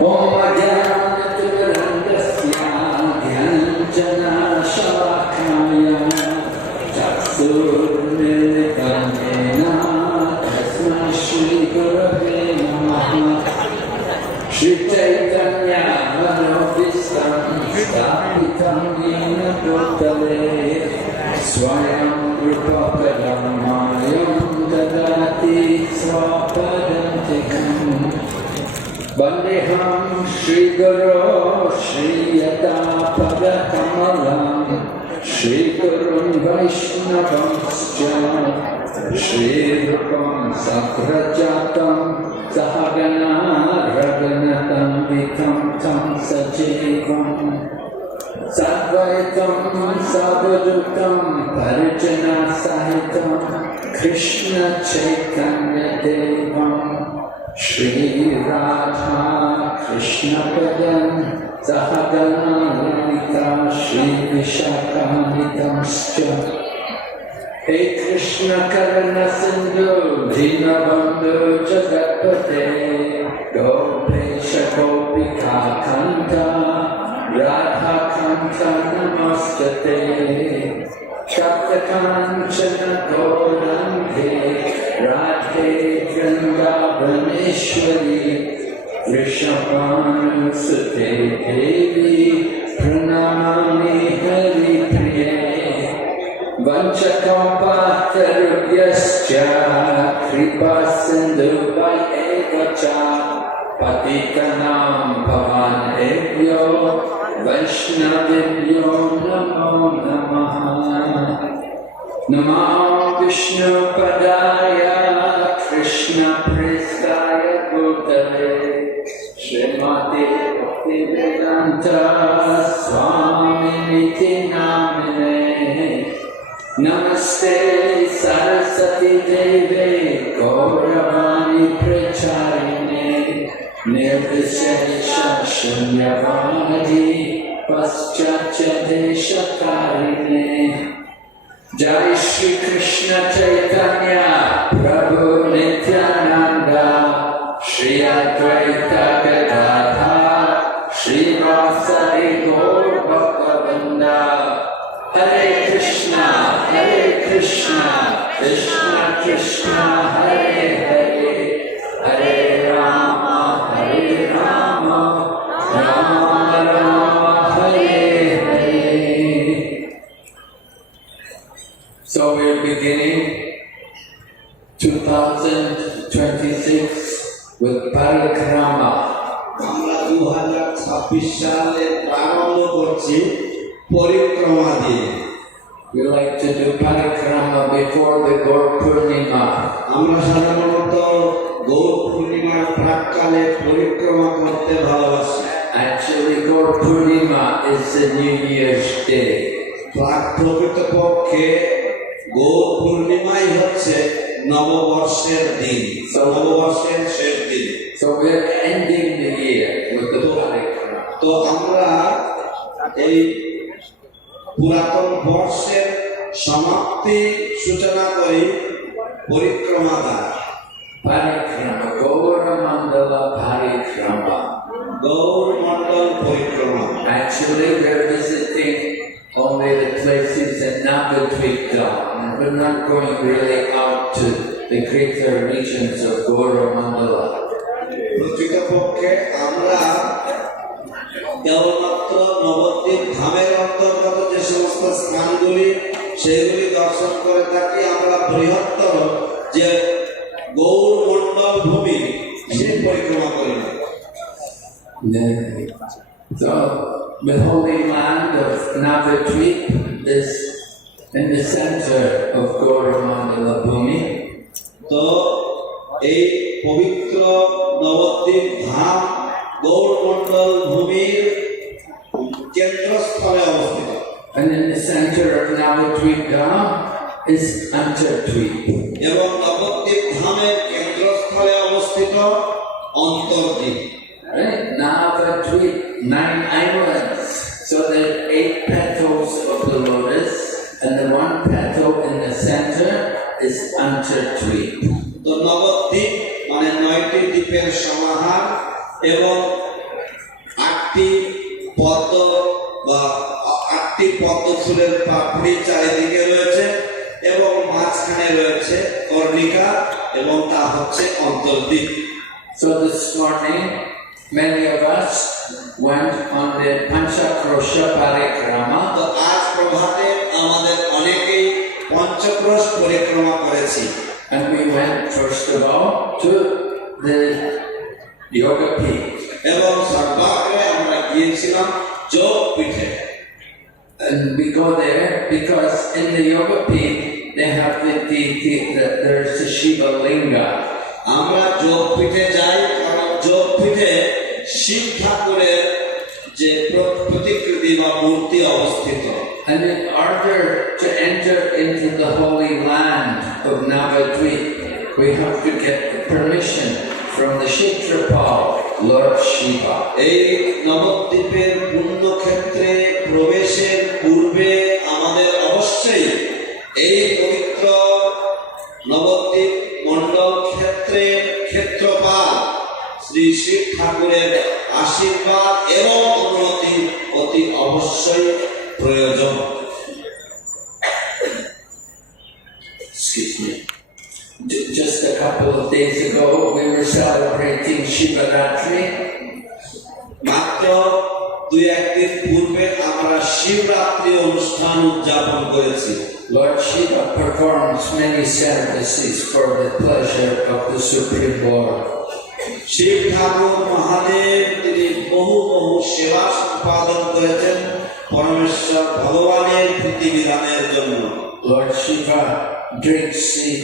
Om Ajnana-timirandasya Dhyananjana-shalakaya Chakshur-militam yena Tasmai Shri-Gurave Namaha Shri Chaitanya-Manobhistam Sthapitam yena Bhutale Swayam Rupa-padam Mayam Dadati Swapadantikam Vandeham Shri Guru Shri Yata-pada-kamalam Shri Gurun Vaishnavam-scha Shri Rupam Sakrajatam Sahagana Raghunatam Vitam Tam Sajivam Sadvaitam Savadutam Parijana Sahitam Krishna Chaitanya Devam Shri Radha Krishna Padam Sahagana Lalita Shri Vishakanitamscha Hey Krishna Karana Sindhu Dinabandhu Jagatpate Gopesha Gopika Kanta Radha Kanta Namastate Shakta Kanchana Gauranghe Radhe Vrindavaneshwari Vrishabhanusute Devi Pranamami Hari Priye Vanchakalpatarubhyascha Kripa Sindhuvayeva-cha Patitanam Pavanebhyo Vaishnavibhyo Namo Namaha Namo Vishnu Padaya Krishna Prestaya Bhutale Srimati Bhaktivedanta Swami Niti Namine Namaste Saraswati Deve Gauravani Pracharine Nirvishesha Shunyavadi Paschatya Deshakarine Jai Shri Krishna Chaitanya Prabhu Nityananda Shri Advaita Gadadhar Shri Vasari Gaur Bhaktavinda Hare Krishna Krishna Krishna Hare Hare Hare Rama Rama Rama Hare Hare. So we're beginning 2026 with parikrama. আমরা 2026 সালে প্রারম্ভ করছি পরিক্রমা দিয়ে। We like to do parikrama before the Gaur Purnima. আমরা সাধারণত গৌর পূর্ণিমার প্রাক্কালে পরিক্রমা করতে ভালোবাসি। Actually, Gaur Purnima is the New Year's Day. প্রকৃতপক্ষে গৌর পূর্ণিমাই হচ্ছে নববর্ষের দিন, নববর্ষের শেষ দিন। So we're ending the year with the parikrama. তো আমরা এই পুরাতন বর্ষের সমাপ্তি সূচনা করি পরিক্রমা দ্বারা। Parikrama, Gaura Mandala Parikrama. Gour মণ্ডল পরিক্রমা। Actually, we're visiting only the places in Navadvip Dham. We're not going really out to the greater regions of Gaura Mandala. প্রকৃতপক্ষে আমরা কেবলমাত্র নবদ্বীপ ধামের অন্তর্গত যে সমস্ত স্থানগুলি সেগুলি দর্শন করে থাকি। আমরা বৃহত্তর যে গৌর মণ্ডল ভূমি সেই পরিক্রমা করি না। So, the holy land of Navadvip is in the center of Gaura Mandala Bhumi. তো এই পবিত্র নবদ্বীপ ধাম গৌর মণ্ডল ভূমির কেন্দ্রস্থলে অবস্থিত। And in the center of Navadvip Dham is Antardvip. এবং নবদ্বীপ ধামের কেন্দ্রস্থলে অবস্থিত অন্তর্দ্বীপ। Right? Navadvip, 9 islands. So there are 8 petals of the lotus, and the one petal in the center is Antardvip. তো নবদ্বীপ মানে 9টি দ্বীপের সমাহার এবং আটটি পদ্ম বা আটটি পদ্ম ফুলের পাপড়ি চারিদিকে রয়েছে এবং মাঝখানে রয়েছে কর্ণিকা এবং তা হচ্ছে অন্তর্দ্বীপ। So this morning, many of us went on the Panchakrosha Parikrama. তো আজ প্রভাতে আমাদের অনেকেই পঞ্চক্রোশ পরিক্রমা করেছি And we went first of all to the Yoga Peak. এবং সর্বাগ্রে আমরা গিয়েছিলাম যোগ পীঠে। And we go there because in the Yoga Peak they have there's the Shiva Linga. আমরা যোগ পীঠে যাই কারণ যোগ পীঠে শিব ঠাকুরের যে প্রতিকৃতি বা মূর্তি অবস্থিত। And in order to enter into the holy land of Navadvip, we have to get the permission from the Kshetrapal, Lord Shiva. এই নবদ্বীপের পুণ্যক্ষেত্রে প্রবেশের পূর্বে আমাদের অবশ্যই এই পবিত্র নবদ্বীপ মণ্ডল ক্ষেত্রের ক্ষেত্রপাল শ্রী শিব ঠাকুরের আশীর্বাদ এবং অনুমতি অতি অবশ্যই প্রয়োজন। Excuse me. Just a couple of days ago, we were celebrating Shivaratri. মাত্র দুই একদিন পূর্বে আমরা শিবরাত্রি অনুষ্ঠান উদযাপন করেছি। Lord Shiva performs many services for the pleasure of the Supreme Lord. Shiva ঠাকুর মহাদেব তিনি বহু বহু সেবা সম্পাদন করেছেন পরমেশ্বর ভগবানের প্রীতিবিধানের জন্য। Lord Shiva drinks the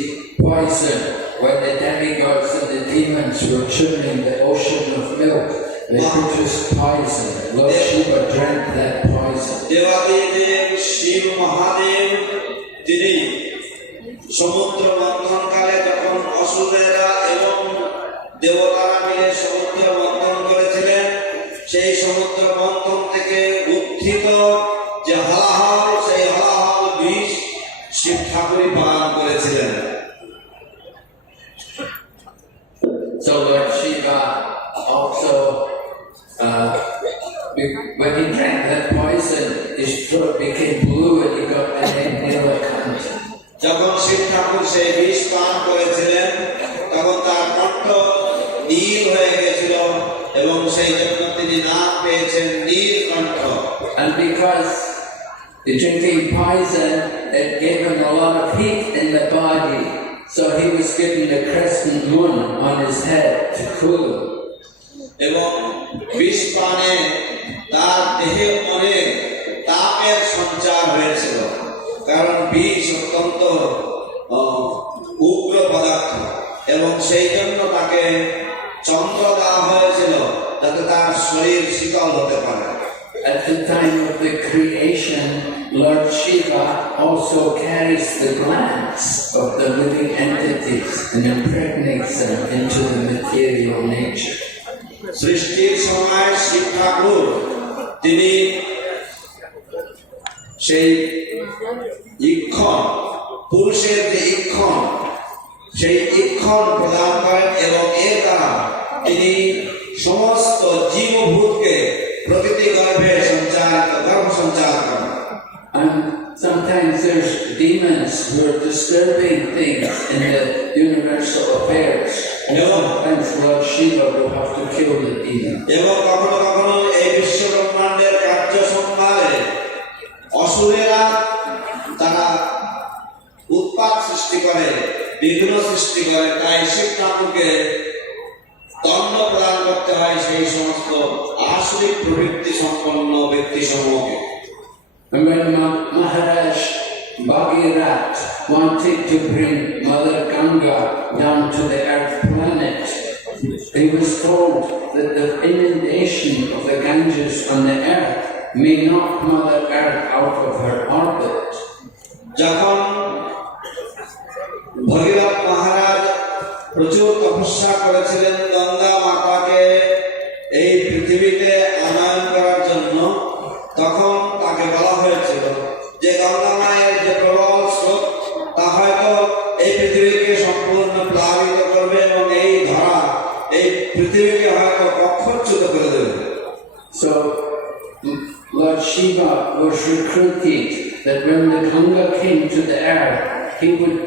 poison when the demigods and the demons were churning the ocean of milk. They produced poison. Lord Shiva drank that poison. দেবাদিদেব শিব মহাদেব তিনি সমুদ্র মন্থনকালে যখন অসুরেরা এবং দেবতারা মিলে সমুদ্র মন্থন করেছিলেন, সেই সমুদ্র মন্থন থেকে উত্থিত যে হলাহল, সেই হলাহল বিষ শিব ঠাকুরই পান করেছিলেন। So Lord Shiva also, when he drank that poison, his throat became blue and he got the name Nilakant. যখন শিব ঠাকুর সেই বিষ পান করেছিলেন তখন তার কণ্ঠ নীল হয়ে গেছিল এবং সেই জন্য তিনি নাম পেয়েছেন নীলকণ্ঠ। And because the drinking poison, it gave him a lot of heat in the body, so he was given a crescent moon on his head to cool him. এবং বিষ পানে তার দেহে অনেক তাপের সঞ্চার হয়েছিল, কারণ বিষ অত্যন্ত উগ্র পদার্থ এবং সেই জন্য তাকে চন্দ্র দেওয়া হয়েছিল যাতে তার শরীর শীতল হতে পারে। At the time of the creation, Lord Shiva also carries the glands of the living entities and impregnates them into the material nature. সৃষ্টির সময় শিব ঠাকুর তিনি সেই ইক্ষণ, পুরুষের যে ইক্ষণ, সেই ইক্ষণ প্রদান করেন এবং এর দ্বারা তিনি সমস্ত জীবভূতকে প্রকৃতি গর্ভে গর্ভ সঞ্চার করেন। And sometimes there's demons who are disturbing things in the universal affairs. And sometimes Lord Shiva will have to kill the demon. এবং কখনো কখনো এই বিশ্ব ব্রহ্মাণ্ডের কার্য সম্পাদনে অসুরেরা তারা উৎপাত সৃষ্টি করে, বিঘ্ন সৃষ্টি করে, তাই শিব ঠাকুরকে দণ্ড প্রদান করতে হয় সেই সমস্ত আসরিক প্রবৃত্তি সম্পন্ন ব্যক্তি সমূহকে। And when Maharaj Bhagirat wanted to bring Mother Ganga down to the earth planet, he was told that the inundation of the Ganges on the earth may knock Mother Earth out of her orbit. যখন ভগীরথ মহারাজ প্রচুর তপস্যা করেছিলেন গঙ্গা মাতাকে এই পৃথিবীতে আনয়ন করার জন্য, তখন তাকে বলা হয়েছিল যে গঙ্গা মায়ের যে প্রবল স্রোত তা হয়তো এই পৃথিবীকে সম্পূর্ণ প্লাবিত করবে এবং এই ধরা এই পৃথিবীকে হয়তো কক্ষচ্যুত করে দেবে। So Shiva was recruited that when the Ganga came to the earth, he would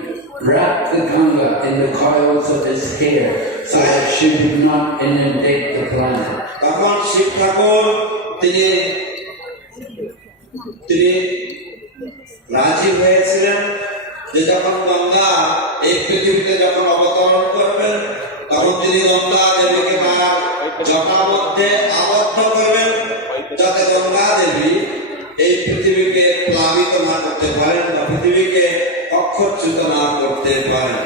wrap the Ganga in the coils of his hair so that she would not inundate the planet. তখন শিব ঠাকুর তিনি রাজি হয়েছিলেন যে যখন গঙ্গা এই পৃথিবীতে যখন অবতরণ করবেন তখন তিনি গঙ্গা দেবীকে তার জটার মধ্যে আবদ্ধ করবেন যাতে গঙ্গা দেবী এই পৃথিবীকে প্লাবিত না করতে পারেন বা পৃথিবীকে অক্ষরচ্যুত না করতে পারেন।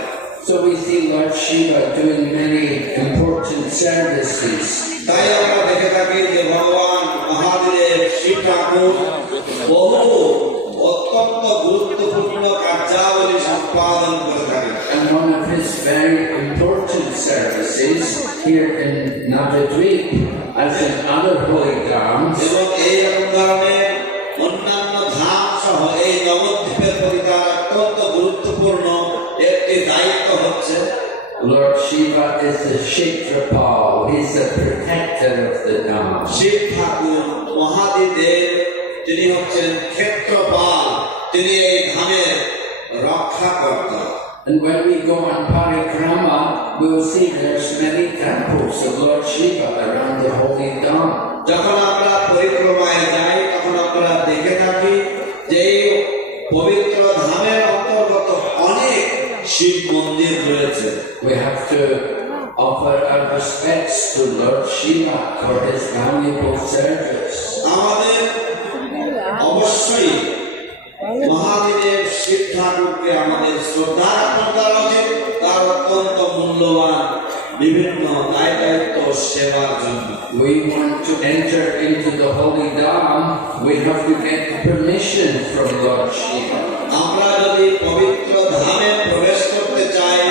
So we see Lord Shiva doing many important services. তাই আমরা দেখে থাকি যে ভগবান মহাদেব শিব ঠাকুর বহু অত্যন্ত গুরুত্বপূর্ণ কার্যাবলী সম্পাদন করে থাকেন। And one of his very important services here in Navadvip, as in other holy dhams, এবং এই ধরনের অন্যান্য ধাম সহ এই নবদ্বীপের প্রতি তার অত্যন্ত গুরুত্বপূর্ণ একটি দায়িত্ব হচ্ছে Lord Shiva is the Kshetrapal, he's the protector of the dham. Shiva ঠাকুর মহাদেব তিনি হচ্ছেন ক্ষেত্রপাল, তিনি এই ধামের রক্ষাকর্তা। And when we go on parikrama, we'll see there's many temples of Lord Shiva around the holy dham. যখন আমরা পরিক্রমায় যাই তখন আমরা দেখে থাকি যে এই পবিত্র ধামের অন্তর্গত অনেক শিব মন্দির রয়েছে। We have to offer our respects to Lord Shiva for his valuable service. আমাদের অবশ্যই মহাদেব শিব ঠাকুরকে আমাদের শ্রদ্ধা জ্ঞাপন করা উচিত তার অত্যন্ত মূল্যবান বিভিন্ন দায়িত্ব সেবার জন্য। We want to enter into the holy dham, we have to get permission from Lord Shiva. আমরা যদি পবিত্র ধামে প্রবেশ করতে চাই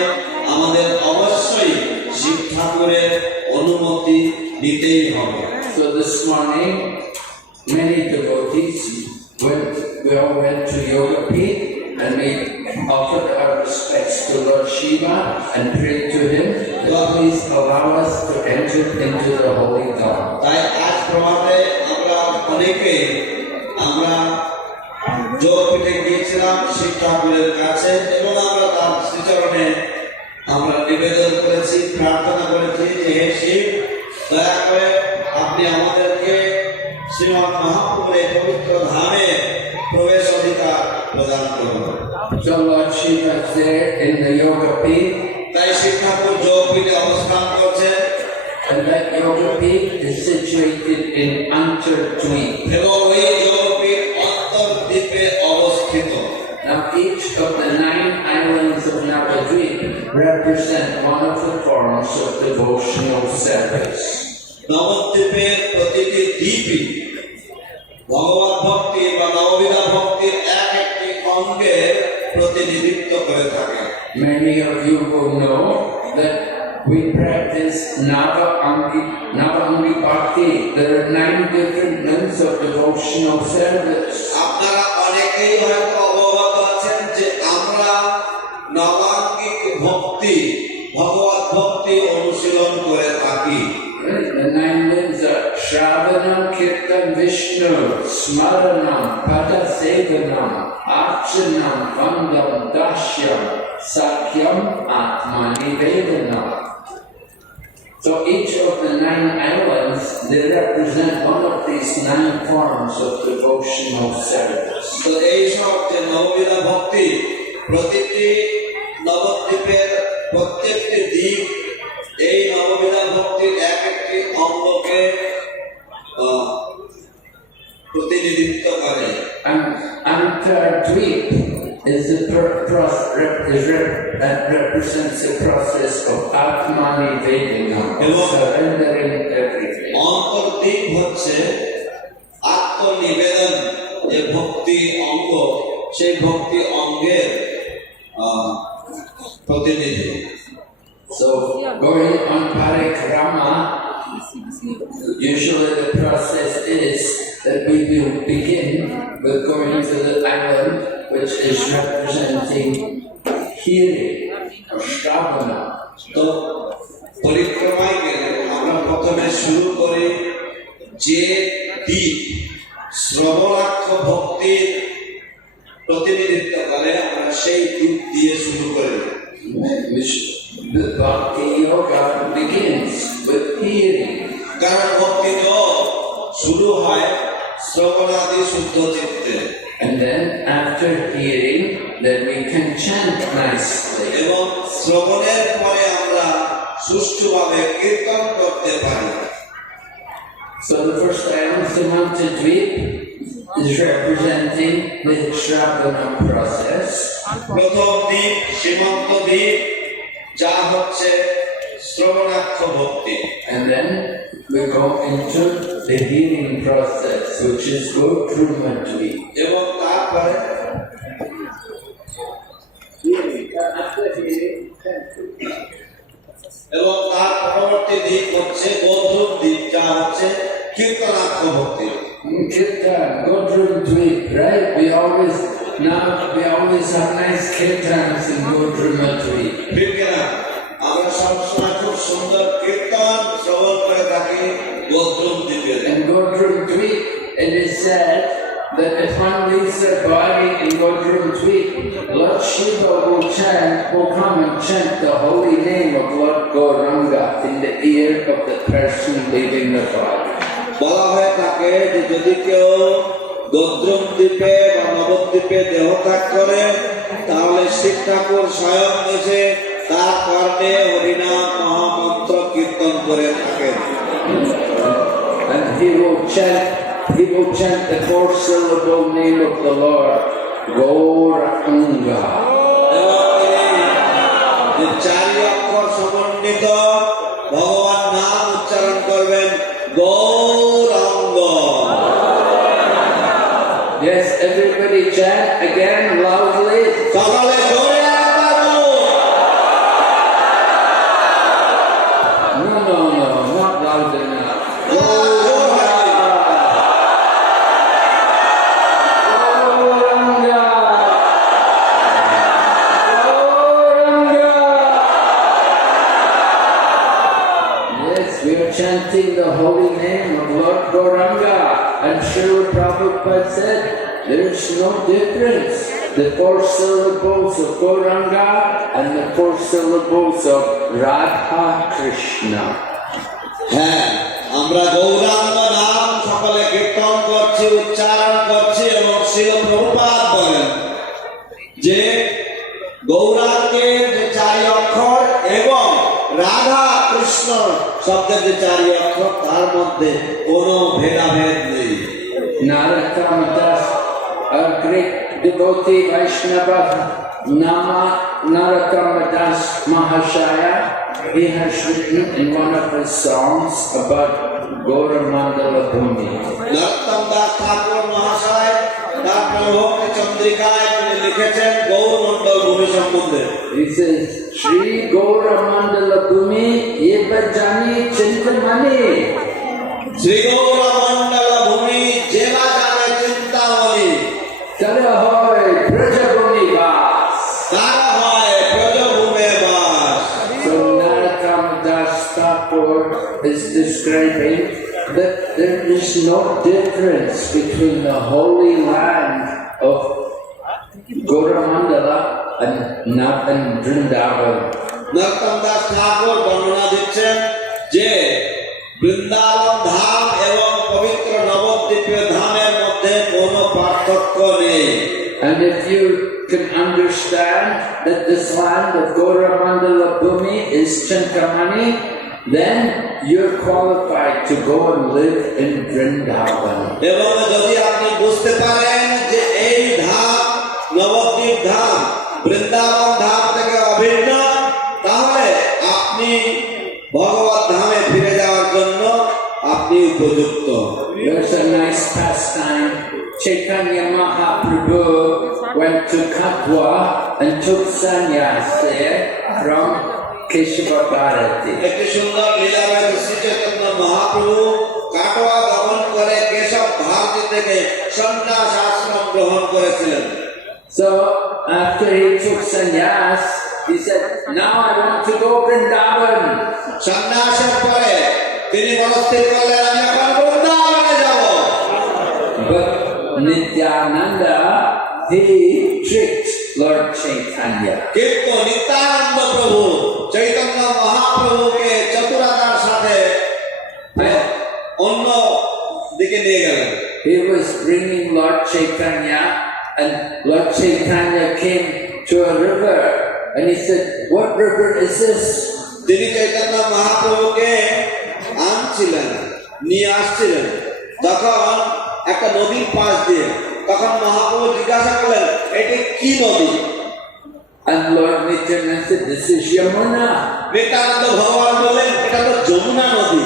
আমাদের অবশ্যই শিব ঠাকুরের অনুমতি নিতেই হবে। So this morning, many devotees we all went to Yoga Pit and we offered our respects to Lord Shiva and prayed to him that please allow us to enter into the holy dham. তাই আজ প্রভাতে আমরা অনেকে আমরা যোগপীঠে গিয়েছিলাম শিব ঠাকুরের কাছে এবং আমরা তার শ্রীচরণে আমরা নিবেদন করেছি, প্রার্থনা করেছি যে হে শিব, দয়া করে আপনি আমাদেরকে শ্রীমৎ মহাপ্রভুর পবিত্র ধামে প্রবেশ অধিকার প্রদান করুন। So Lord Shiva is there in the Yoga Pit, তাই শিব ঠাকুর যোগপীঠে অবস্থান করছেন and that Yoga Pit is situated in Antardweep. এবং ওই যোগপীঠ অন্তর্দ্বীপে অবস্থিত। Now each of the 9 islands of Navadvip represent one of the forms of devotional service. নবদ্বীপের প্রতিটি দ্বীপই ভগবত ভক্তি বা নববিধা ভক্তির এক একটি অঙ্গের প্রতিনিধিত্ব করে থাকে। Many of you will know that we practice Navaangi Bhakti. There are 9 different modes of devotional service. আপনারা অনেকেই হয়তো অবগত আছেন যে আমরা নবাঙ্গিক ভক্তি ভগবত ভক্তি অনুশীলন করে থাকি। The 9 modes are Shravanam, Kirtan, Vishnu, Smaranam, Padasevanam, Archanam, Vandam, Dashyam, Sakyam, Atmanivedanam. So each of the 9 islands, they represent one of these 9 forms of devotional service. তো এই সব যে নববিধা ভক্তি প্রতিটি নবদ্বীপের প্রত্যেকটি দ্বীপ এই নববিধা ভক্তির এক একটি অঙ্গকে প্রতিনিধিত্ব করে। And Antardweep represents the process of Atmanivedanam, surrendering everything. অন্তর্দ্বীপ হচ্ছে আত্মনিবেদন যে ভক্তি অঙ্গ, সেই ভক্তি অঙ্গের প্রতিনিধি। So going on parikrama, usually the process is that we will begin with going to the island which is representing hearing or Shravana. তো পরিক্রমায় গেলে আমরা প্রথমে শুরু করি যে দ্বীপ শ্রবণাক্ষ ভক্তির প্রতিনিধিত্ব করে, আমরা সেই দিক দিয়ে শুরু করে দেব। The Bhakti Yoga begins with hearing. কারণ ভক্তি যোগ শুরু হয় শ্রবণাদি শুদ্ধ চিত্তে, And then after hearing, then we can chant nicely. এবং শ্রবণের পরে আমরা সুষ্ঠুভাবে কীর্তন করতে পারি। So the first item, Sumanta Dweep, is representing the Shravana process. প্রথম দ্বীপ সীমান্ত দ্বীপ, যা হচ্ছে শ্রবণাক্ষ ভক্তি, And then we go into the hearing process, which is Gotruma Dweep. এবং তারপরে এবং তার পরবর্তী দ্বীপ হচ্ছে গোধূম দ্বীপ, যা হচ্ছে কীর্তনাক্ষ ভক্তি। Kirtan, Godrum Dweep, right? We always have nice kirtans in Godruma Dweep. ঠিক কিনা? আমরা সবসময় খুব সুন্দর কীর্তন শ্রবণ করে থাকি গোধূম দ্বীপে। In Godrum Dweep, it is said that if one leaves their body in Godrum Dweep, Lord Shiva will come and chant the holy name of Lord Gauranga in the ear of the person leaving the body. বলা হয়ে থাকে যে যদি কেউ গোধূম দ্বীপে বা নবদ্বীপে দেহত্যাগ করে, তাহলে শিব ঠাকুর স্বয়ং এসে তার কর্ণে হরিনাম মহামন্ত্র কীর্তন করে থাকেন। And he will chant the four-syllable name of the Lord, Gauranga. এবং তিনি যে চারি অক্ষর সমন্বিত ভগবান নাম উচ্চারণ করবেন, Gauranga. Yes, everybody chant again loudly. সকলে জোরে একবার বলুন। No, not loud enough. জোর হয়। Gauranga. Gauranga. Yes, we are chanting the holy name of Lord Gauranga. And Srila Prabhupada said, there is no difference. The four syllables of Gauranga and the four syllables of Radha Krishna. হ্যাঁ, আমরা গৌরাঙ্গ নাম সকলে কীর্তন করছি, উচ্চারণ করছি, এবং শ্রীল প্রভুপাদ বলেন যে গৌরাঙ্গের যে চারি অক্ষর এবং রাধা কৃষ্ণ শব্দের যে চারি অক্ষর, তার মধ্যে কোনো ভেদাভেদ নেই। Narottama Das, a great devotee Vaishnava, Narottama Das Mahashaya, he has written in one of his songs about Gauramandala Bhumi. নরোত্তম দাস ঠাকুর মহাশয় তার প্রভক্তি চন্দ্রিকায় তিনি লিখেছেন গৌরমণ্ডল ভূমি সম্বন্ধে। He says, Shri Gauramandala Bhumi Yebajani Chintamani. Shri গৌরমণ্ডল ভূমি জেলা জানে চিন্তামণি, Tarahoy Brajabhumi Vas. তারা হয় ব্রজভূমে বাস। So Narottama Das Thakur is describing that there is no difference between the holy land of Gauramandala and Vrindavan. নরোত্তম দাস ঠাকুর বর্ণনা দিচ্ছেন যে বৃন্দাবন ধাম এবং পবিত্র নবদ্বীপীয় ধামের মধ্যে কোনো পার্থক্য নেই। And if you can understand that this land of Gauramandala Bhumi is Chintamani, then you're qualified to go and live in Vrindavan. এবং যদি আপনি বুঝতে পারেন যে এই ধাম নবদ্বীপ ধাম বৃন্দাবন ধাম থেকে অভিন্ন, তাহলে আপনি ভগবত ধামে ফিরে যাওয়ার জন্য আপনি উপযুক্ত। There's a nice pastime. Chaitanya Mahaprabhu went to Katwa and took sannyas there from Keshava Bharati. একটি সুন্দর লীলা রয়েছে, শ্রী চৈতন্য মহাপ্রভু কাটোয়া গমন করে কেশব ভারতী থেকে সন্ন্যাস আশ্রম গ্রহণ করেছিলেন। So after he took sannyas, he said, now I want to go Vrindavan. সন্ন্যাসের পরে তিনি মনস্থির করলেন, আমি এখন বৃন্দাবনে যাব। But Nityananda, he tricked Lord Chaitanya. কিন্তু নিত্যানন্দ প্রভু চৈতন্য মহাপ্রভুকে চতুরতার সাথে অন্য দিকে নিয়ে গেলেন। He was bringing Lord Chaitanya, and Lord Chaitanya came to a river, and he said, "What river is this?" তিনি চৈতন্য মহাপ্রভুকে আনছিলেন, নিয়ে আসছিলেন, তখন একটা নদীর পাশ দিয়ে। তখন মহাপ্রভু জিজ্ঞাসা করলেন, এটি কি নদী? And Lord Nityananda said, "This is Yamuna." Nityananda ভগবান বললেন, এটা তো যমুনা নদী।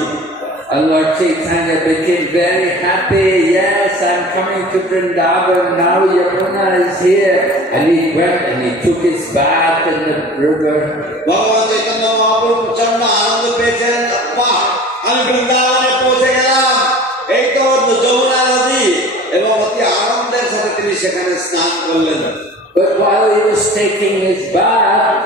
And Lord Chaitanya became very happy. Yes, I'm coming to Vrindavan. Now Yamuna is here. And he went and he took his bath in the river. ভগবান চৈতন্য মহাপ্রভু প্রচন্ড আনন্দ পেয়েছেন। বাহ, আমি বৃন্দাবনে পৌঁছে গেলাম, এই তো যমুনা নদী। এবং অতি আনন্দের সাথে তিনি সেখানে স্নান করলেন। But while he was taking his bath,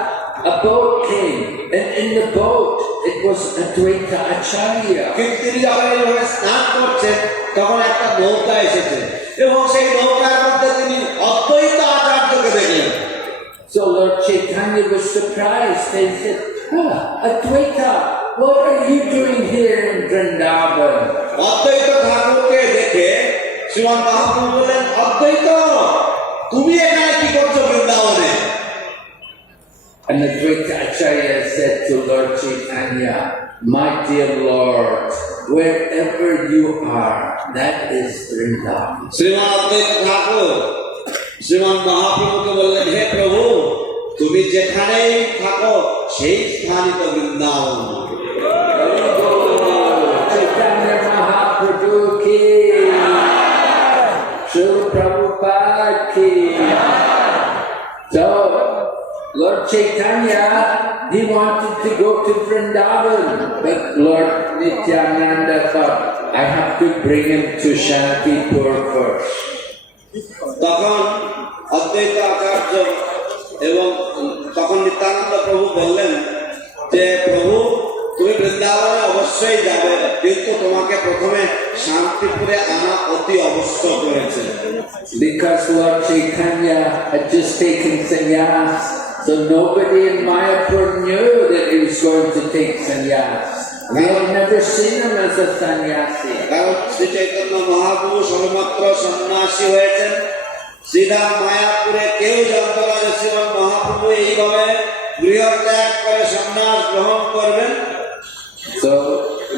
a boat came. And in the boat, it was Advaita Acharya. কিন্তু তিনি যখন এইভাবে স্নান করছেন, তখন একটা নৌকা এসেছে এবং সেই নৌকার মধ্যে তিনি অদ্বৈত আচার্যকে দেখলেন। So Lord Chaitanya was surprised. He said, Advaita, what are you doing here in Vrindavan? অদ্বৈত ঠাকুরকে দেখে শ্রীমান মহাপ্রভু বললেন, অদ্বৈত, তুমি এখানে কি করছো বৃন্দাবনে? And Advaita Acharya said to Lord Chaitanya, "My dear Lord, wherever you are, that is Vrindavan." শ্রীমান অদ্বৈত ঠাকুর শ্রীমান মহাপ্রভুকে বললেন, হে প্রভু, তুমি যেখানেই থাকো সেই স্থানই তো Vrindavan. Chaitanya Mahaprabhu ki, Srila Prabhupada ki. So, Lord Chaitanya, he wanted to go to Vrindavan, but Lord Nityananda thought, I have to bring him to Shantipur first. তখন অদ্বৈত আচার্য এবং তখন নিত্যানন্দ প্রভু বললেন যে, প্রভু, তুমি বৃন্দাবনে অবশ্যই যাবে, কিন্তু তোমাকে প্রথমে শান্তিপুরে আনা অতি আবশ্যক করেছে। Because Lord Chaitanya had just taken sannyas, so nobody in Mayapur knew that he was going to take sannyas. We had never seen him as a sannyasi. কারণ শ্রী চৈতন্য মহাপ্রভু সবেমাত্র সন্ন্যাসী হয়েছেন। সিধা মায়াপুরে কেউ জানতো না যে শ্রীমান মহাপ্রভু এইভাবে গৃহ ত্যাগ করে সন্ন্যাস গ্রহণ করবেন। So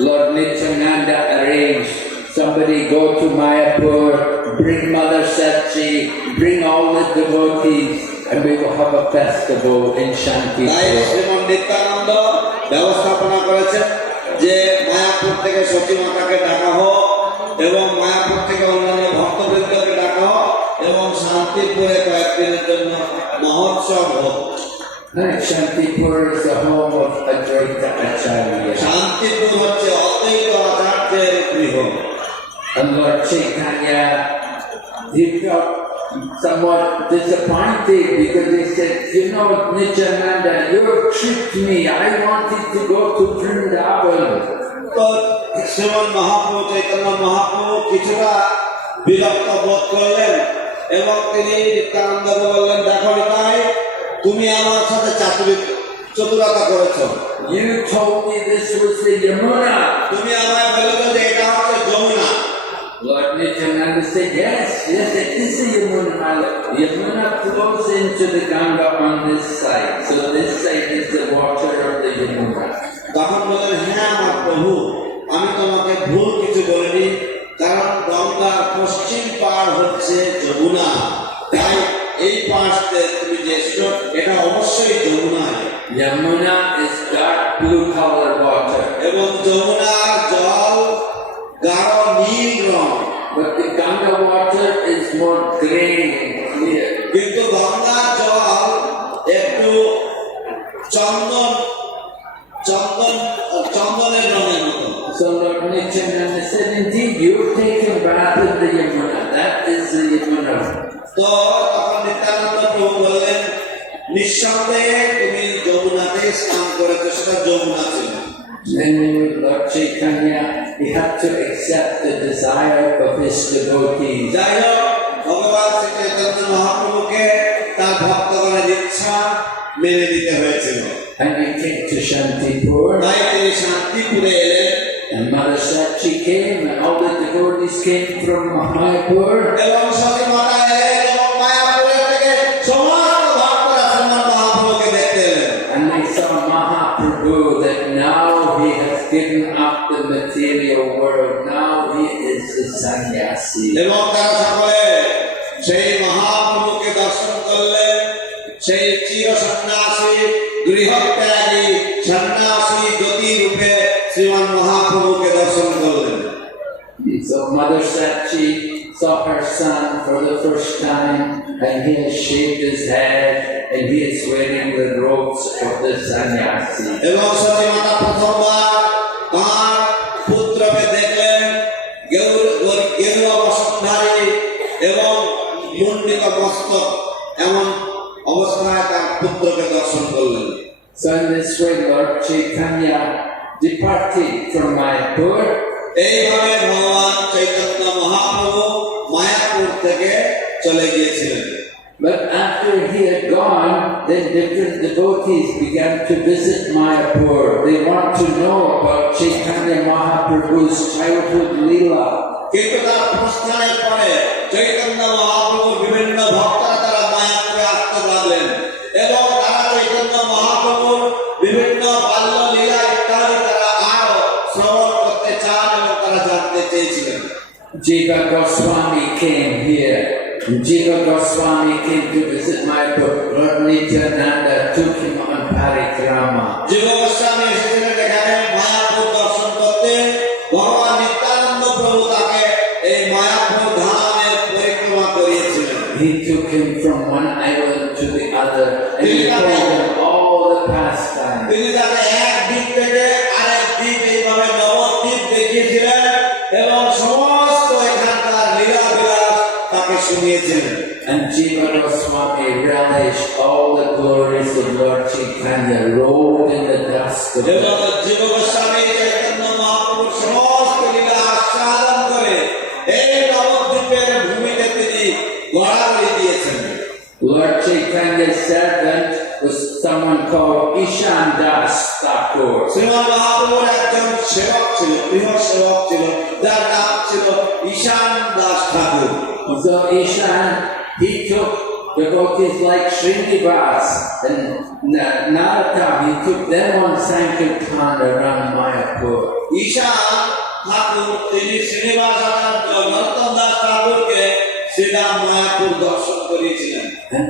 Lord Nityananda arranged somebody go to Mayapur, bring Mother Sachi, bring all the devotees, and we will have a festival in তাই Shantipur. শ্রীমান নিত্যানন্দ ব্যবস্থাপনা করেছেন যে মায়াপুর থেকে সতী মাতাকে ডাকা হোক এবং মায়াপুর থেকে অন্যান্য ভক্তবৃন্দকে ডাকা হোক এবং শান্তিপুরে কয়েকদিনের জন্য মহোৎসব হোক। Shantipur is the home of Advaita Acharya. Shantipur হচ্ছে অদ্বৈত আচার্যের গৃহ। And Lord Chaitanya, he felt somewhat disappointed because he said, you know, Nityananda, you tricked me. I wanted to go to Vrindavan. তো শ্রীমন মহাপ্রভু চৈতন্য মহাপ্রভু কিছুটা বিরক্ত বোধ করলেন এবং তিনি নিত্যানন্দকে বললেন, দেখো নিতাই, তুমি আমার সাথে চতুরতা করেছো। You told me this was the Yamuna. তুমি আমায় বলেছো যে এটা হচ্ছে Jamuna. Lord Nityananda said, yes, it is the Yamuna. Yamuna flows into the Ganga on this side. So this side is the water of the Yamuna. তখন বললেন, হ্যাঁ আমার প্রভু, আমি তোমাকে ভুল কিছু বলিনি, কারণ গঙ্গার পশ্চিম পার হচ্ছে যমুনা, তাই এই পাশে তুমি যে এসছো এটা অবশ্যই Jamuna. Yamuna is dark blue color water. এবং যমুনার জল গাঢ় নীল রং, But the Ganga water is more grey and clear. কিন্তু গঙ্গার জল একটু চন্দনের রঙের মতো। So Lord Nityananda said, indeed, you've taken bath in the Yamuna. That is the Yamuna. তো তখন নিত্যানন্দ প্রভু বললেন, নিঃসন্দেহে তুমি যমুনাতে স্নান করেছো, সেটা যমুনা ছিল। Then Lord Chaitanya, he had to accept the desire of his devotees. যাই হোক, ভগবান শ্রী চৈতন্য মহাপ্রভুকে তার ভক্তগণের ইচ্ছা মেনে নিতে হয়েছিল। And he came to Shantipur. তাই তিনি শান্তিপুরে এলেন And Mother Sachi came, and all the devotees came from Mayapur. এবং সতী মাতা এলেন এবং মায়াপুরের থেকে সমস্ত ভক্তরা শ্রীমৎ মহাপ্রভুকে দেখতে এলেন। And they saw Mahaprabhu that now he has given up the material world. Now he is a sannyasi. এবং তারা সকলে সেই মহাপ্রভুকে দর্শন করলেন, সেই চির সন্ন্যাসী গৃহত্যাগী সন্ন্যাসী জ্যোতি রূপে শ্রীমান মহাপ্রভুকে দর্শন করলেন। So Mother Sachi saw her son for the first time, and he has shaved his head, and he is wearing the robes of the sannyasi. এবং সতী মাতা প্রথমবার তাঁর পুত্রকে দেখলেন গেরুয়া বস্ত্রধারী এবং মুন্ডিত মস্তক এমন অবস্থায় তার পুত্রকে দর্শন করলেন। So in this way, Lord Chaitanya departed from Mayapur, এইভাবে ভগবান চৈতন্য মহাপ্রভু মায়াপুর থেকে চলে গিয়েছিলেন। but after he had gone, then different devotees began to visit Mayapur. They want to know about Chaitanya Mahaprabhu's childhood leela. কিন্তু তার প্রস্থানের পরে চৈতন্য মহাপ্রভুর বিভিন্ন ভক্তরা তারা মায়াপুরে আসতে লাগলেন এবং তারা চৈতন্য মহাপ্রভুর বিভিন্ন বাল্য লীলা ইত্যাদি তারা আরো শ্রবণ করতে চান এবং তারা জানতে চেয়েছিলেন। Jiva Goswami came here. Jiva Goswami came to visit Mayapur. Lord Nityananda took him on parikrama. জীব গোস্বামী এসেছিলেন এখানে মায়াপুর দর্শন করতে। ভগবান নিত্যানন্দ প্রভু তাকে এই মায়াপুর ধামের পরিক্রমা করিয়েছিলেন। He took him from one island to the other, and he told him all the pastimes. তিনি তাকে এক দ্বীপ থেকে আরেক দ্বীপ এইভাবে নবদ্বীপ দেখিয়েছিলেন এবং সমস্ত এখানকার লীলা বিলাস তাকে শুনিয়েছিলেন। And Jiva Goswami relished all the glories of Lord Chaitanya, rolled in the dust of এবং the জীব গোস্বামী চৈতন্য মহাপ্রভুর সমস্ত লীলা আস্বাদন করে এই নবদ্বীপের ভূমিতে তিনি গড়াগড়ি দিয়েছেন। Lord Chaitanya's servant was someone called Ishan Das Thakur. শ্রীমান মহাপ্রভুর একজন সেবক ছিল, গৃহ সেবক ছিল, যার নাম ছিল ঈশান দাস ঠাকুর। So Ishan, he took devotees like Srinivas and Narottam, he took them on Sankirtan around Mayapur. ঈশান ঠাকুর তিনি শ্রীনিবাসাচার্য নরোত্তম দাস ঠাকুরকে সিধা মায়াপুর দর্শন করিয়েছিলেন। And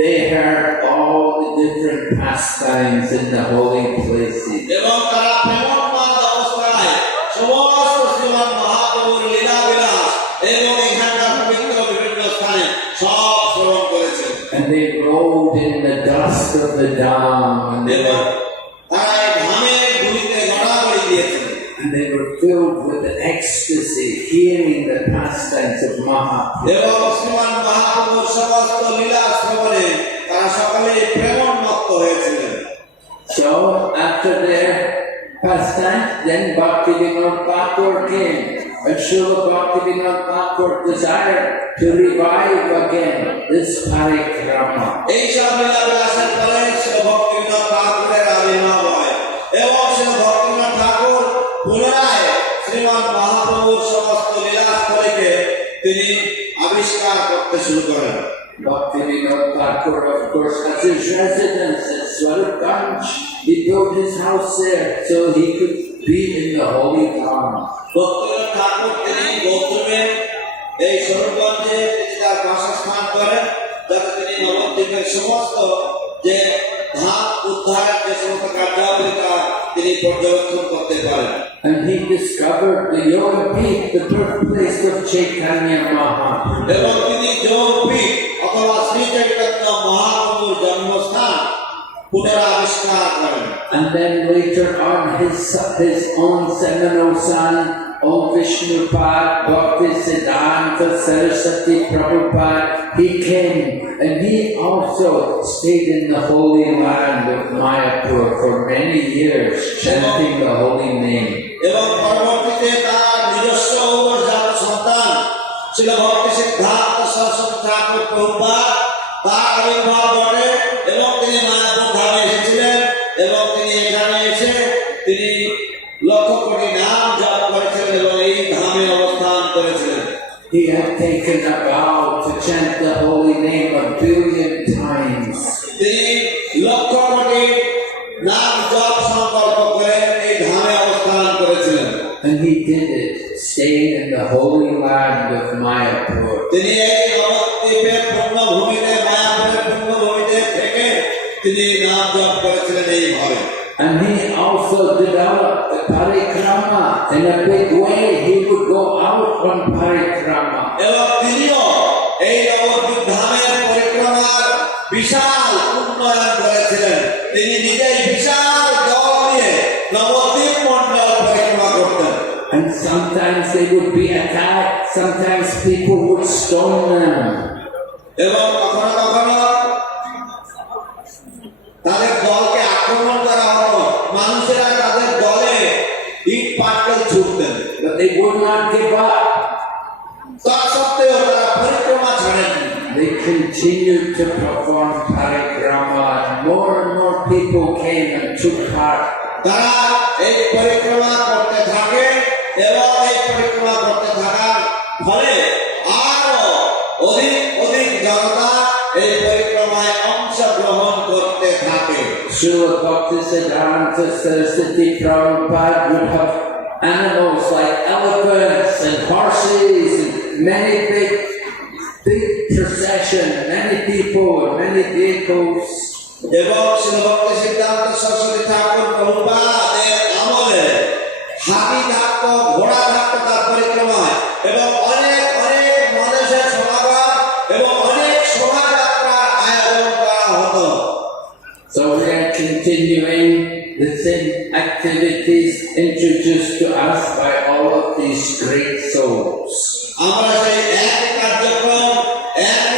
they heard all the different pastimes in the holy places. এবং তারা প্রেমোন্মাদ অবস্থায় সমস্ত শ্রীমান মহাপ্রভুর লীলা বিলাস এবং এখানকার পবিত্র বিভিন্ন স্থানে সব শ্রবণ করেছেন। And they rolled in the dust of the Dham, and they এবং were তারা এই ধামের ভূমিতে গড়াগড়ি দিয়েছেন and they were filled with ecstasy, hearing the pastimes of Mahaprabhu. এবং শ্রীমান মহাপ্রভুর সমস্ত লীলা শ্রবণে তারা সকলেই প্রেমোন্মত্ত হয়েছিলেন। So after their pastimes, then Bhaktivinoda Thakur came, and Srila Bhaktivinoda Thakur desired to revive again this parikrama. এই সব লীলা বিলাসের পরে শ্রী ভক্তিবিনোদ ঠাকুরের আবির্ভাব হয় এবং শ্রী ভক্তিবিনোদ ঠাকুর পুনরায় শ্রীমান মহাপ্রভুর সমস্ত লীলাস্থলীকে তিনি আবিষ্কার করতে শুরু করেন। Bhaktivinoda Thakur, of course, has his residence at Swarupanch. He built his house there so he could be in the holy Dham. Bhaktivinod ঠাকুর তিনি গৌতমে এই স্বরূপগঞ্জে তিনি তার বাসস্থান করেন যাতে তিনি নবদ্বীপের সমস্ত যে ধাম উদ্ধারের যে সমস্ত কার্যাবলী তিনি পর্যবেক্ষণ করতে পারেন। And he discovered the Yoga Peak, the birthplace of Chaitanya Mahaprabhu. এবং তিনি যোগপীঠ অথবা শ্রী চৈতন্য মহাপ্রভুর জন্মস্থান পুনরাবিষ্কার করেন। And then later on, his own seminal son, Om Vishnupad Bhaktisiddhanta Saraswati Prabhupada, he came and he also stayed in the holy land of Mayapur for many years, chanting the holy name. এবং পরবর্তীতে তার নিজস্ব ঔরজাত সন্তান ছিল ভক্তি সিদ্ধান্ত সরস্বতী ঠাকুর প্রভুপাদ তার আবির্ভাব ঘটে এবং তিনি মায়াপুর ধামে এসেছিলেন এবং তিনি এখানে এসে তিনি লক্ষ কোটি নাম জপ করেছিলেন এবং এই ধামে অবস্থান করেছিলেন। He had taken a vow to chant the holy name a billion times. তিনি লক্ষ কোটি নাম জপ সংকল্প করে এই ধামে অবস্থান করেছিলেন। And he did it, staying in the holy land of Mayapur. তিনি এই নবদ্বীপের পুণ্যভূমিতে মায়াপুরের পুণ্যভূমিতে থেকে তিনি নাম জপ করেছিলেন এইভাবে। And he also developed the parikrama in a big way. He would go out on parikrama. এবং তিনিও এই নবদ্বীপ ধামের পরিক্রমার বিশাল উন্নয়ন করেছিলেন। তিনি নিজেই বিশাল দল নিয়ে নবদ্বীপ মণ্ডল পরিক্রমা করতেন। And sometimes they would be attacked, sometimes people would stone them. এবং কখনো কখনো তাদের দলকে আক্রমণ করা হতো, মানুষেরা তাদের দলে ইট পাটকেল ছুটতেন, But they would not give up. তা সত্ত্বেও তারা পরিক্রমা ছাড়েননি। They continued to perform parikrama, and more people came and took part. তারা এই পরিক্রমা করতে থাকে এবং এই পরিক্রমা করতে থাকার ফলে আরো অধিক জনতা এই পরিক্রমায় অংশগ্রহণ করতে থাকে। Srila Bhaktisiddhanta Saraswati Prabhupada would have animals like elephants and horses and many big procession, many people and many vehicles. এবং শ্রী ভক্তি সিদ্ধান্ত সরস্বতী ঠাকুর প্রভুপাদের আমলে হাতি থাকতো, ঘোড়া থাকতো তার পরিক্রমায় এবং অনেক মানুষের সমাগম এবং অনেক শোভাযাত্রার আয়োজন করা হতো। So we are continuing the same activities introduced to us by all of these great souls. আমরা সেই এক কার্যক্রম এক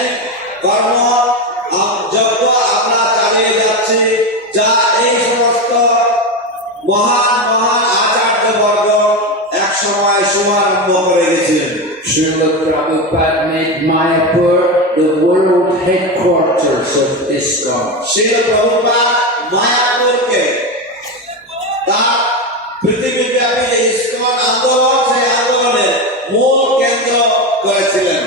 কর্ম যজ্ঞ আমরা চালিয়ে যাচ্ছি, যা এই সমস্ত মহান আচার্যবর্গ এক সময় শুভারম্ভ করে গেছিলেন। Srila Prabhupada made Mayapur the world headquarters of ISKCON. শিল প্রভুপাদ মায়াপুরকে তার পৃথিবীব্যাপী যে ইসকন আন্দোলন, সেই আন্দোলনের মূল কেন্দ্র করেছিলেন।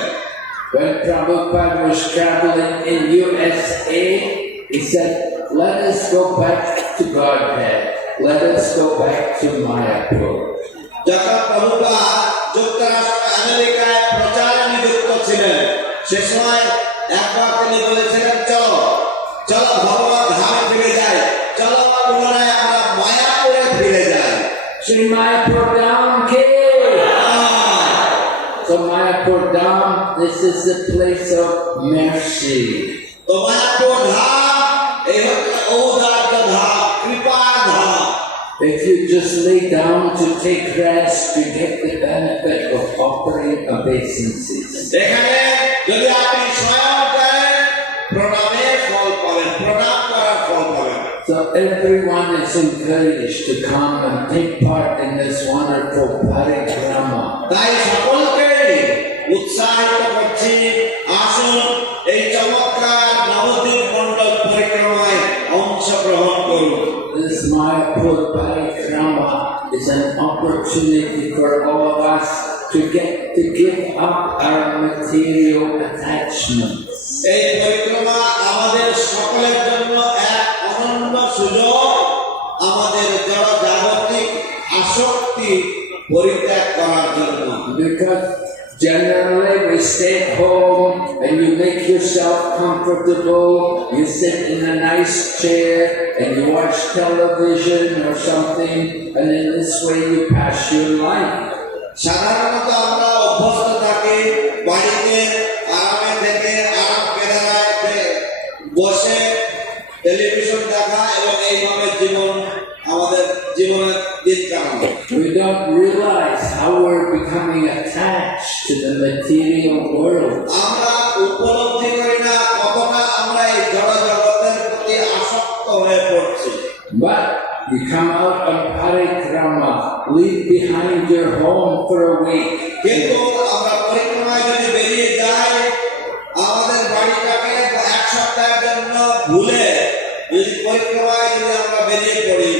When Prabhupada was traveling in USA, he said, "Let us go back to Godhead. Let us go back to Mayapur." যখন প্রভুপাদ যুক্তরাষ্ট্র আমেরিকায় প্রচারে নিযুক্ত ছিলেন, সে সময় একবার তিনি বলেছিলেন, চলো ভগবান ধামে ফিরে যাই, চলো পুনরায় আমরা মায়াপুরে ফিরে যাই। Shri Mayapur Dham Ki! So Mayapur Dham, this is the place of mercy. তো মায়াপুর ধাম এই হচ্ছে ঔদার্য ধাম, কৃপার ধাম। If you just lay down to take rest, you get the benefit of offering obeisances. এখানে যদি আপনি স্বয়ং করেন, প্রণামের ফল পাবেন, প্রণাম করার ফল পাবেন। So everyone is encouraged to come and take part in this wonderful parikrama. তাই সকলকেই উৎসাহিত করছি, আসুন এই চমৎকার নবদ্বীপ মণ্ডল পরিক্রমায় অংশগ্রহণ করুন। This Mayapur parikrama is an opportunity for all of us to get to give up our material attachments. এই পরিক্রমা আমাদের সকলের জন্য এক অনন্য সুযোগ, আমাদের জড় জাগতিক আসক্তি পরিত্যাগ করার জন্য। Because generally we stay at home and you make yourself comfortable, you sit in a nice chair and you watch television or something, and in this way you pass your life. সাধারণত আমরা অভ্যস্ত থাকি বাড়িতে আরামে থেকে আরাম কেদারায় বসে টেলিভিশন দেখা এবং এইভাবে আমাদের জীবনের দিন কাটানো। We don't realize how we're becoming attached to the material world. আমরা উপলব্ধি করি না কতটা আমরা এই জড় জগতের প্রতি আসক্ত হয়ে পড়ছি। But you come out on parikrama, leave behind your home for a week. কিন্তু আমরা পরিক্রমায় যদি বেরিয়ে যাই, আমাদের ভুলে যদি পরিক্রমায় যদি আমরা বেরিয়ে পড়ি,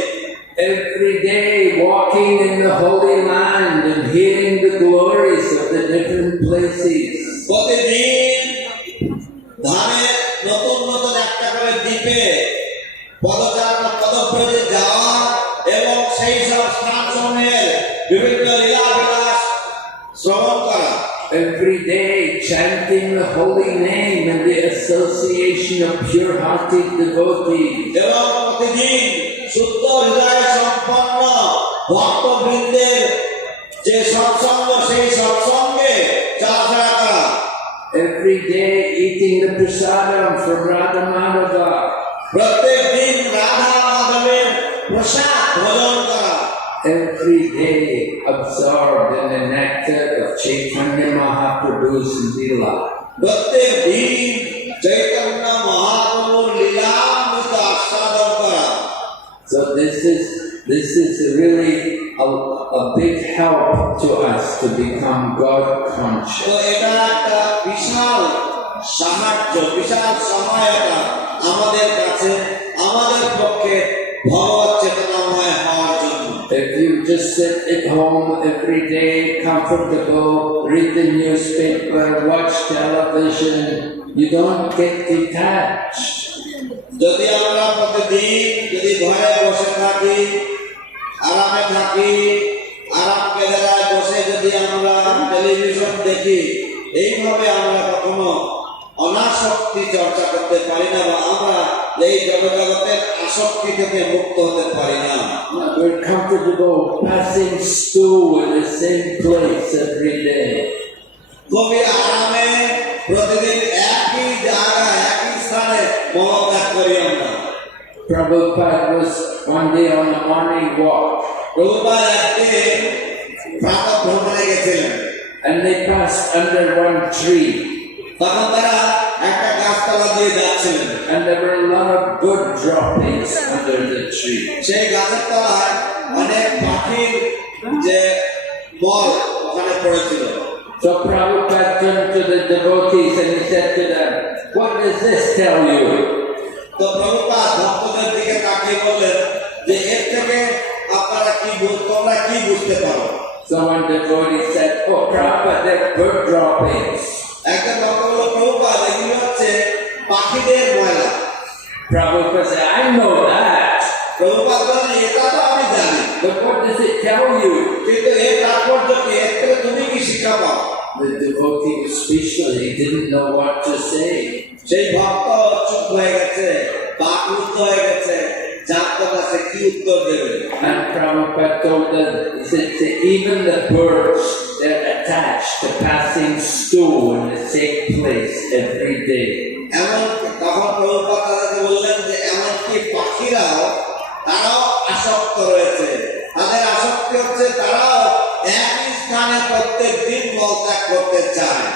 every day walking in the Holy Land and hearing the glories of the different places. প্রতিদিন ধামের নতুন নতুন একটা করে দ্বীপে পদচারণা পদব্রজে যাওয়া এবং সেই সব স্থানসমূহের বিভিন্ন লীলাবিলাস শ্রবণ করা, Every day chanting the holy name and the association of pure-hearted devotees. এবং প্রতিদিন শুদ্ধ হৃদয় সম্পন্ন ভক্তবৃন্দের যে সৎসঙ্গ সেই সৎসঙ্গে চলাফেরা করা, Every day eating the prasadam from Radha Madhava. প্রত্যেক দিন রাধা মাধবের প্রসাদ ভোজন করা, Every day absorbed in the nectar of Chaitanya Mahaprabhu's Leela. প্রত্যেক দিন চৈতন্য মহাপ্রভুর লীলামৃত আস্বাদন করা। So this is really a big help to us to become God তো conscious. এটা একটা বিশাল সাহায্য, বিশাল সহায়তা আমাদের কাছে, আমাদের পক্ষে ভগবত চেতনাময় হওয়ার জন্য। If you just sit at home every day, comfortable, read the newspaper, watch television, you don't get detached. যদি আমরা প্রতিদিন যদি ঘরে বসে থাকি, আরামে থাকি, আরাম কেদারায় বসে যদি আমরা টেলিভিশন দেখি, এইভাবে আমরা কখনো অনাসক্তি চর্চা করতে পারি না, বা আমরা এই জগতের আসক্তি থেকে মুক্ত হতে পারি না। We're comfortable passing stool in the same place every day. খুবই আরামে প্রতিদিন একই জায়গায় একই স্থানে মমত্যাগ করি আমরা। Prabhupada was one day on a morning walk Prabhupada একদিন প্রাতঃ ভ্রমণে গেছিলেন, and they passed under one tree. তখন তারা একটা গাছতলা দিয়ে যাচ্ছিলেন, And there were a lot of good droppings under the tree. সেই গাছের তলায় অনেক পাখির যে মল ওখানে পড়েছিল। So Prabhupada turned to the devotees and he said to them, "What does this tell you?" তো প্রভুপাদ ভক্তদের দিকে তাকিয়ে বললেন যে এর থেকে আপনারা তোমরা কি বুঝতে পারো? So one devotee said, "Oh Prabhupada, they're bird droppings." একটা ভক্ত বলল, প্রভুপাদ এগুলো হচ্ছে পাখিদের ময়লা। Prabhupada said, "I know that. Prabhupada বললেন এটা তো আমি জানি, But what does it tell you?" কিন্তু এর তাৎপর্য কি? এর থেকে তুমি কি শিক্ষা পাও? The devotee was speechless. He didn't know what to say. সেই ভক্ত চুপ হয়ে গেছে, বাকরুদ্ধ হয়ে গেছে, জানতো না সে কি উত্তর দেবে। And Prabhupada told them, he said, even the birds, they're attached to passing stool in the same place every day. এমন তখন প্রভুপাদ তাদেরকে বললেন যে এমনকি পাখিরাও তারাও আসক্ত রয়েছে, তাদের আসক্তি হচ্ছে তারাও একই স্থানে প্রত্যেক দিন মলত্যাগ করতে চায়।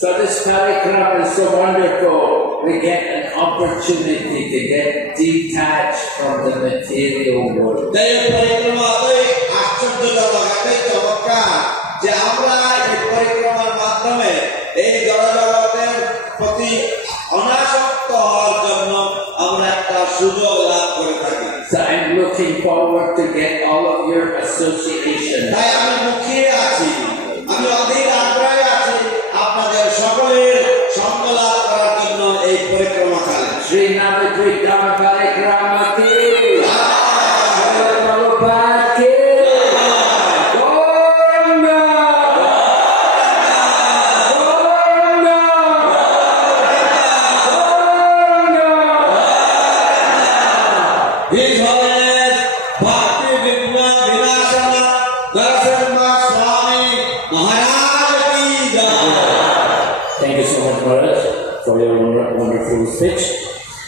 So this parikrama is so wonderful. We get an opportunity to get detached from the material world. তাই এই পরিক্রমা এতই আশ্চর্যজনক, এতই চমৎকার যে আমরা এই পরিক্রমার মাধ্যমে এই জড়জগতের প্রতি অনাসক্ত হওয়ার জন্য আমরা একটা সুযোগ লাভ করে থাকি। So I'm looking forward to get all of your association. তাই আমি মুখিয়ে আছি, আমি অধীর আগ্রহে আছি আপনাদের সকলের সঙ্গ লাভ করার জন্য এই পরিক্রমা কালে। Sri Navadri Dhamma Parikrama ki. Srila Prabhupada ki. Gauranga. Gauranga. Gauranga. His Holiness Bhakti Vinasana Narasimha Swami Maharaj ki jai. Thank you so much, Maharaj, for your wonderful speech.